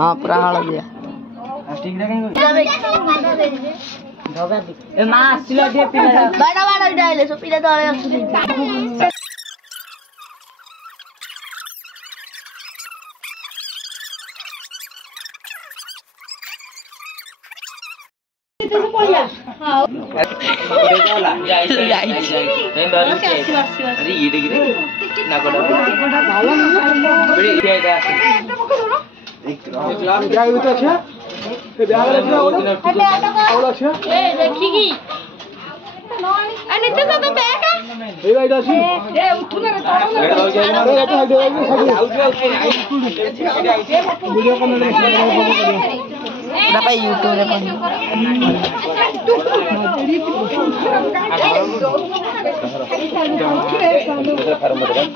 हां पूरा हळदिया ठीक रे कहीं ए मां आसिला दे पिला बड़ा बड़ा डाले सो पिला तळे आसुनी YouTube रे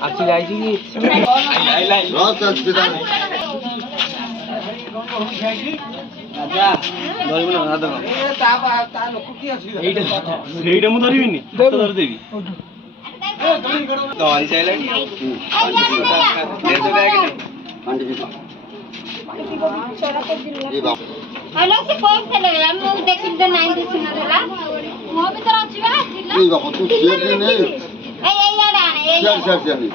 अच्छी जाएगी এইটা মু ধরিবিনি ধরে দেবি ধরি চাইলানি अलग से कोई चले हम लोग देखिन तो 90 सुना देला मो भीतर अछि बा এই বাবা তুই শেয়ার নেই ए यार आने ए শেয়ার নেই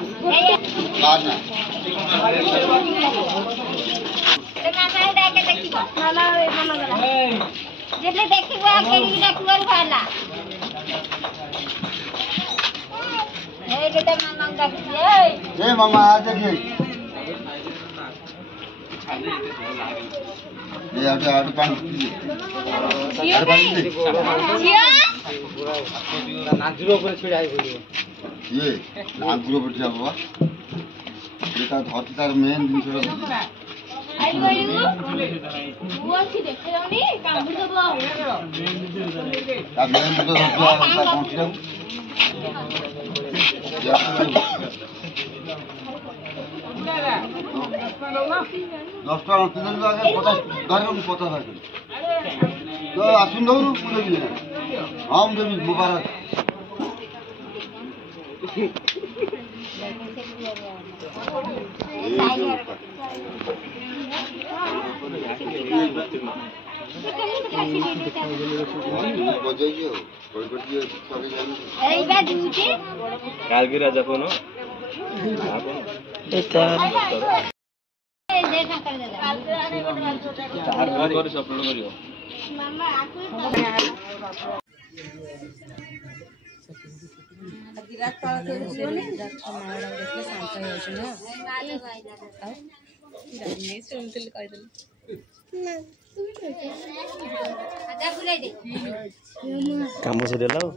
কার না देखा नहीं देखे देखी ना ए मना देला जेले देखी बा केडी ना कुवर भाला ए बेटा मामा का ए मामा आ देखिए ये आट पानी नाजुरो ऊपर छिड़ाई होई ये नाजुरो ऊपर छिड़ा बाबा ये ता धरती तार मेन दिन छोड़ आई गई वो अच्छी देख रही कांबुर सब ता मेन तो धरती ता कौन छिड़ा दसटा तीन आगे 50 गाड़ी में 50 है तो आसुन दो मुझे भी हां मुझे भी मुबारक बजाइयो कोई कोई सब जान ए बा ड्यूटी কালকে রাজা কোন এটা देखा कर देला আর করে আপলোড করিও मामा विराट पावर के सुने मारा देखले शांत हो छै ना नहीं सुनते कह दे ना आधा बुलाई दे কাম ছেড়ে দাও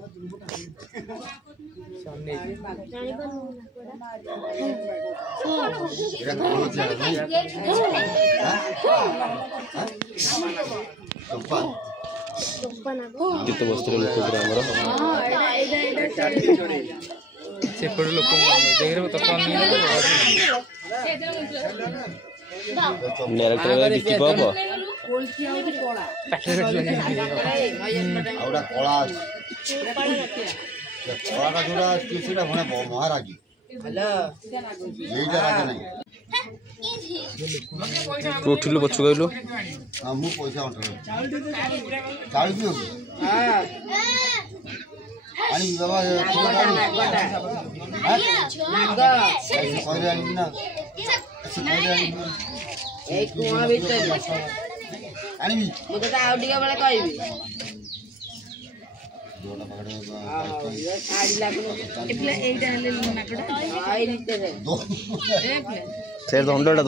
କେତେ ବସ୍ତ୍ର ଲୋକ ଆମର ସେପଟ ଲୋକ ଦେଖିରେ ତ କମ ଡାଇରେକ୍ଟର ବିକି ପାବ आउडा कला कलाटा जोड़ा सेटा भने महाराजी हेलो एटा राजा नै उठिलु पछु गइलु हां मु पैसा उठो 40 दियो हां अनि बाबा नागा कहिले अनि ना ए कुआ भीतर अनि मु तो आउ डिगा बेले कहबी जोड़ा पकड़े ये साड़ी लागलो एप्ले एटा ले नाकड़ा आई नीचे रे एप्ले से धंडोडा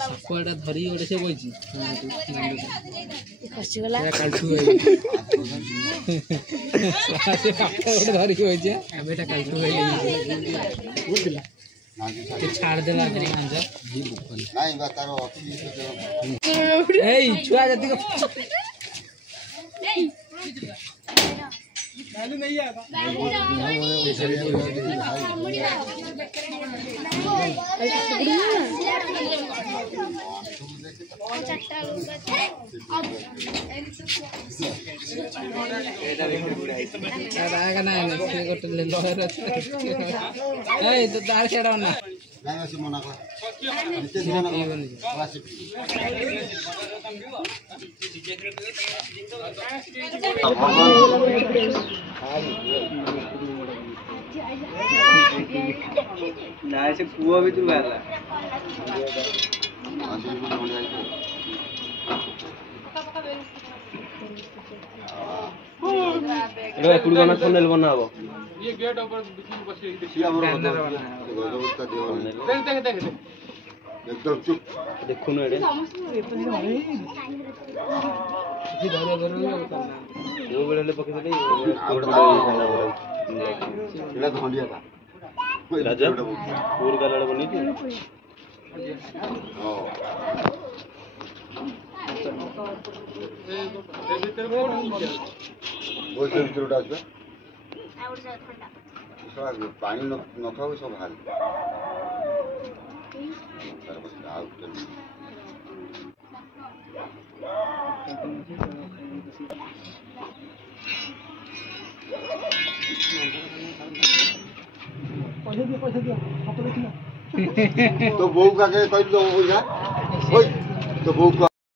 सकुआटा धरी ओडे से बइची खसी गला कालठु से पाखा ओडे धरी बइची एबेटा कालठु बुझला के छाड़ देला रे अंजा नाही बा तारो ए छुआ जति को नालू नहीं है ना ना गोटे ले लो ए तो तार छेड़ा ना ନାଇଁ ସେ ମନା କର ଏତେ ମନା କର ଆସି ନାଇଁ ସେ ପୁଅ ବି ତୁ ବାହାରିଲା ଏଟା ଏକୁଡ଼ି ବନା ଥନେଲ ବନା ହବ ये गेट ऊपर बीच में बस ସିଏ ଆମର ଗଜବସ୍ତା ଦେହ देख देख देख ଏକଦମ ଚୁପ୍ ଦେଖୁନୁ ଏଡେ ଯୋଉ ବେଳେ ହେଲେ ପକେଇଦେଲି ଏଇଟା ଧଣ୍ଡିଆଟା ରାଜା ପୁର ଗାଲାଡ ବନେଇଛି ହଁ ବହୁତ ଭିତରଟା ଅଛି ପାଣି ନଥାଉ ସବୁ ବାହାରେ ଆଉ तो बहू का कहलु तो पइसा तो बहू